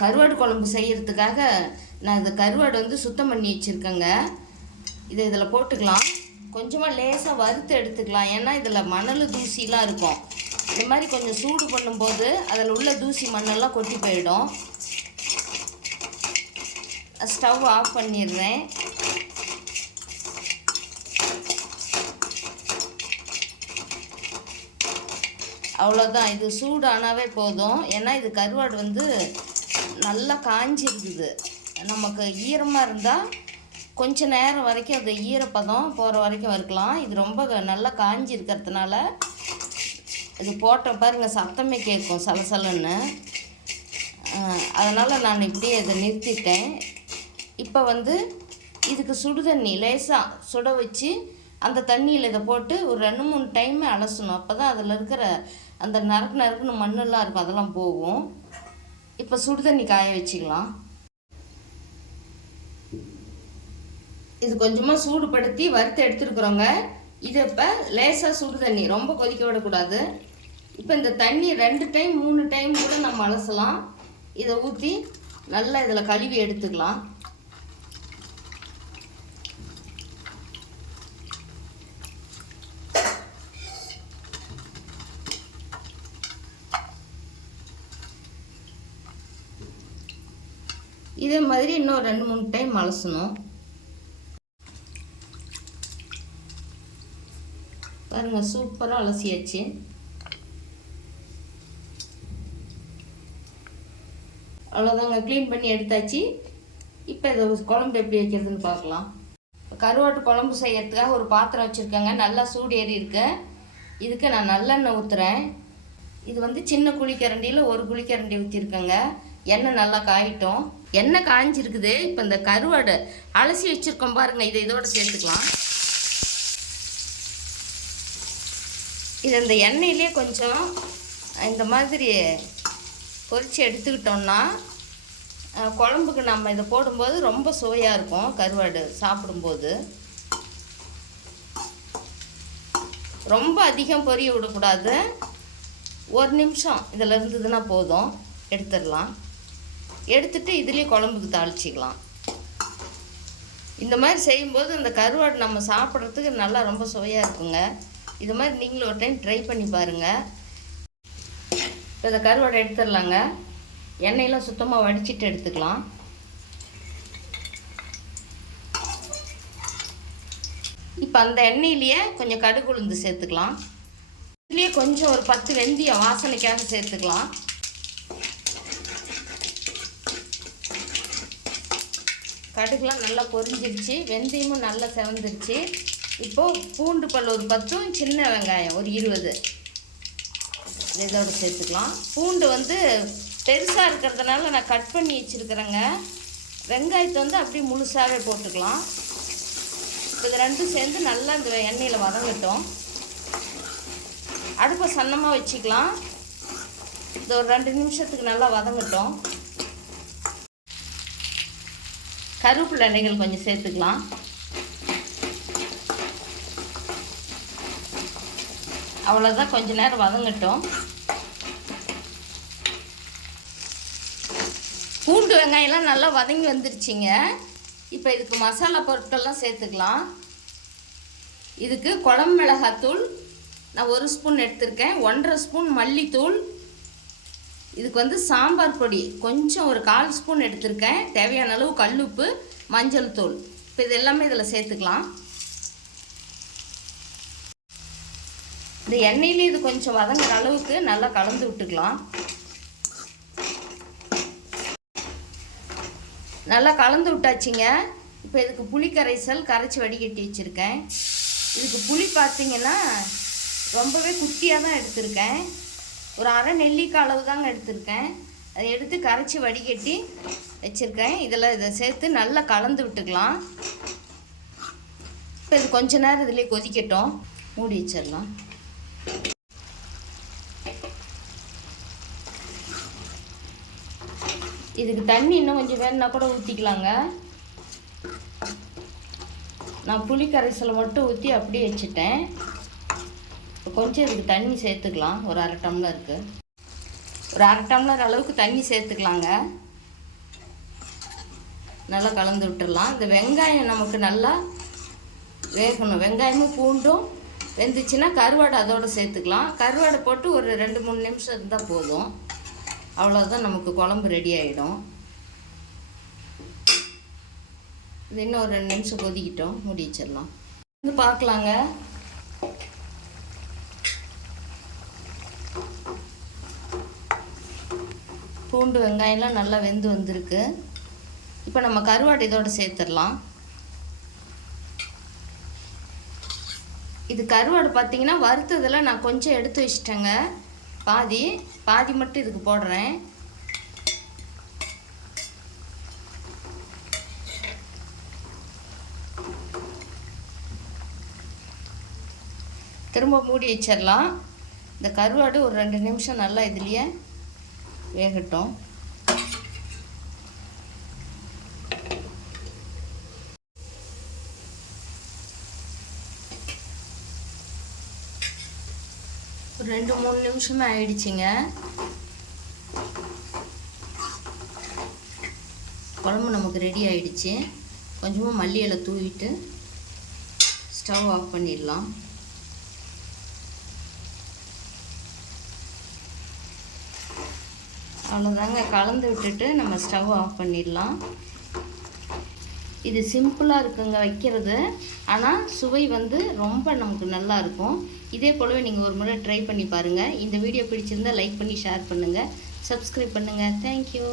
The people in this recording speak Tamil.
கருவாடு குழம்பு செய்கிறதுக்காக நான் இந்த கருவாடு வந்து சுத்தம் பண்ணி வச்சுருக்கேங்க. இதை இதில் போட்டுக்கலாம். கொஞ்சமாக லேசாக வறுத்து எடுத்துக்கலாம். ஏன்னா இதில் மணல் தூசிலாம் இருக்கும். இந்த மாதிரி கொஞ்சம் சூடு பண்ணும்போது அதில் உள்ள தூசி மண்ணெல்லாம் கொட்டி போயிடும். ஸ்டவ் ஆஃப் பண்ணிடுறேன். அவ்வளோதான். இது சூடானாவே போதும். ஏன்னா இது கருவாடு வந்து நல்லா காஞ்சிருந்தது நமக்கு ஈரமாக இருந்தால் கொஞ்ச நேரம் வரைக்கும் அந்த ஈரப்பதம் போகிற வரைக்கும் வறுக்கலாம் இது ரொம்ப நல்லா காஞ்சி இருக்கிறதுனால இது போட்ட பாருங்கள் சத்தமே கேட்கும் சலசலன்னு. அதனால் நான் இப்படியே இதை நிறுத்திட்டேன். இப்போ வந்து இதுக்கு சுடு தண்ணி லேசாக சுட வச்சு அந்த தண்ணியில் இதை போட்டு ஒரு ரெண்டு மூணு டைமே அலசணும். அப்போ தான் அதில் இருக்கிற அந்த நறுக்கு நறுக்குன்னு மண்ணெல்லாம் இருக்கும் அதெல்லாம் போகும். இப்போ சுடு தண்ணி காய வச்சுக்கலாம். இது கொஞ்சமாக சூடுபடுத்தி வறுத்து எடுத்துருக்குறோங்க. இது இப்போ லேசாக சுடு தண்ணி ரொம்ப கொதிக்க விடக்கூடாது. இப்போ இந்த தண்ணி ரெண்டு டைம் மூணு டைம் கூட நம்ம அலசலாம். இதை ஊற்றி நல்லா இதில் கழுவி எடுத்துக்கலாம். இதே மாதிரி இன்னும் ரெண்டு மூணு டைம் அலசணும். பாருங்கள் சூப்பராக அலசியாச்சு. அவ்வளோதாங்க க்ளீன் பண்ணி எடுத்தாச்சு. இப்போ இதை குழம்பு எப்படி வைக்கிறதுன்னு பார்க்கலாம். கருவாட்டு குழம்பு செய்யறதுக்காக ஒரு பாத்திரம் வச்சுருக்கேங்க. நல்லா சூடு ஏறி இருக்கு. இதுக்கு நான் நல்லெண்ணெய் ஊற்றுறேன் இது வந்து சின்ன குழிக்கரண்டியில் ஒரு குழிக்கரண்டி ஊற்றிருக்கேங்க எண்ணெய் நல்லா காயிட்டும். எண்ணெய் காஞ்சிருக்குது. இப்போ இந்த கருவாடை அலசி வச்சுருக்கோம் பாருங்கள் இதை இதோட சேர்த்துக்கலாம். இது இந்த எண்ணெயிலே கொஞ்சம் இந்த மாதிரி பொரித்து எடுத்துக்கிட்டோம்னா குழம்புக்கு நம்ம இதை போடும்போது ரொம்ப சுவையாக இருக்கும் கருவாடு சாப்பிடும்போது. ரொம்ப அதிகம் பொரிய விடக்கூடாது. ஒரு நிமிஷம். இதில் இருந்ததுன்னா போதும். எடுத்துடலாம். எடுத்துகிட்டு இதுலேயே குழம்புக்கு தாளிச்சிக்கலாம். இந்த மாதிரி செய்யும்போது அந்த கருவாடு நம்ம சாப்பிட்றதுக்கு நல்லா ரொம்ப சுவையாக இருக்குங்க. இது மாதிரி நீங்களும் ஒரு டைம் ட்ரை பண்ணி பாருங்கள் இப்போ இந்த கருவாடை எடுத்துடலாங்க. எண்ணெயெலாம் சுத்தமாக வடிச்சிட்டு எடுத்துக்கலாம். இப்போ அந்த எண்ணெயிலேயே கொஞ்சம் கடுகு உளுந்து சேர்த்துக்கலாம். இதுலேயே கொஞ்சம் ஒரு பத்து வெந்தயம் வாசனைக்காக சேர்த்துக்கலாம். கடுகுலாம் நல்லா பொரிஞ்சிருச்சு வெந்தயமும் நல்லா செவந்துருச்சு. இப்போது பூண்டு பல் ஒரு பத்தும் சின்ன வெங்காயம் ஒரு இருபது. இதோட சேர்த்துக்கலாம். பூண்டு வந்து பெருசாக இருக்கிறதுனால நான் கட் பண்ணி வச்சுருக்குறேங்க. வெங்காயத்தை வந்து அப்படியே முழுசாகவே போட்டுக்கலாம். இது ரெண்டும் சேர்ந்து நல்லா இந்த எண்ணெயில் வதங்கட்டும். அடுப்பை சன்னமாக வச்சுக்கலாம். இது ஒரு ரெண்டு நிமிஷத்துக்கு நல்லா வதங்கட்டும். கருவேப்பிலை இலைகள் கொஞ்சம் சேர்த்துக்கலாம். அவ்வளோதான் கொஞ்ச நேரம் வதங்கட்டும். பூண்டு வெங்காயம்லாம் நல்லா வதங்கி வந்துருச்சுங்க. இப்போ இதுக்கு மசாலா பொருட்கள்லாம் சேர்த்துக்கலாம். இதுக்கு குழம்பு மிளகாத்தூள் நான் ஒரு ஸ்பூன் எடுத்திருக்கேன். ஒன்றரை ஸ்பூன் மல்லித்தூள். இதுக்கு வந்து சாம்பார் பொடி. கொஞ்சம் ஒரு கால் ஸ்பூன் எடுத்திருக்கேன். தேவையான அளவு கல்லுப்பு மஞ்சள் தூள். இப்போ இது எல்லாமே இதில் சேர்த்துக்கலாம். இந்த எண்ணெயிலே இது கொஞ்சம் வதங்குற அளவுக்கு நல்லா கலந்து விட்டுக்கலாம். நல்லா கலந்து விட்டாச்சுங்க. இப்போ இதுக்கு புளி கரைசல் கரைச்சி வடிகட்டி வச்சுருக்கேன். இதுக்கு புளி பார்த்தீங்கன்னா ரொம்பவே குட்டியாக தான் எடுத்திருக்கேன். ஒரு அரை நெல்லிக்காய் அளவு தாங்க எடுத்திருக்கேன். அதை எடுத்து கரைச்சி வடிகட்டி வச்சுருக்கேன். இதில் இதை சேர்த்து நல்லா கலந்து விட்டுக்கலாம். இப்போ இது கொஞ்ச நேரம் இதிலே கொதிக்கட்டும். மூடி வச்சிடலாம். இதுக்கு தண்ணி இன்னும் கொஞ்சம் வேணும்னா கூட ஊற்றிக்கலாங்க நான் புளி கரைசலை மட்டும் ஊற்றி அப்படியே வச்சுட்டேன். கொஞ்சம் இதுக்கு தண்ணி சேர்த்துக்கலாம். ஒரு அரை டம்ளருக்கு. ஒரு அரை டம்ளர் அளவுக்கு தண்ணி சேர்த்துக்கலாங்க. நல்லா கலந்து விட்டுடலாம். இந்த வெங்காயம் நமக்கு நல்லா வேகணும். வெங்காயமும் பூண்டும் வெந்துச்சுன்னா கருவாடை அதோடு சேர்த்துக்கலாம். கருவாடை போட்டு ஒரு ரெண்டு மூணு நிமிஷம் இருந்தால் போதும். அவ்வளோதான் நமக்கு குழம்பு ரெடி ஆகிடும் இது இன்னும் ஒரு ரெண்டு நிமிஷம் கொதிக்கிட்டோம். மூடி வச்சிடலாம். வந்து பார்க்கலாங்க. பூண்டு வெங்காயம்லாம் நல்லா வெந்து வந்திருக்கு. இப்போ நம்ம கருவாடு இதோட சேர்த்துடலாம். இது கருவாடு பார்த்தீங்கன்னா வறுத்ததில் நான் கொஞ்சம் எடுத்து வச்சிட்டேங்க. பாதி பாதி மட்டும் இதுக்கு போடுறேன். திரும்ப மூடி வச்சிடலாம். இந்த கருவாடு ஒரு ரெண்டு நிமிஷம் நல்லா இதுலேயே வேகட்டும். ஒரு ரெண்டு மூணு நிமிஷமே ஆயிடுச்சுங்க. குழம்பு நமக்கு ரெடி ஆயிடுச்சு. கொஞ்சமாக மல்லி இலை தூவிட்டு ஸ்டவ் ஆஃப் பண்ணிடலாம். அவ்வளோதாங்க. கலந்து விட்டுட்டு நம்ம ஸ்டவ் ஆஃப் பண்ணிடலாம். இது சிம்பிளாக இருக்குங்க வைக்கிறது. ஆனால் சுவை வந்து ரொம்ப நமக்கு நல்லா இருக்கும். இதே போலவே நீங்கள் ஒரு முறை ட்ரை பண்ணி பாருங்கள் இந்த வீடியோ பிடிச்சிருந்தா லைக் பண்ணி ஷேர் பண்ணுங்கள் சப்ஸ்கிரைப் பண்ணுங்கள் தேங்க்யூ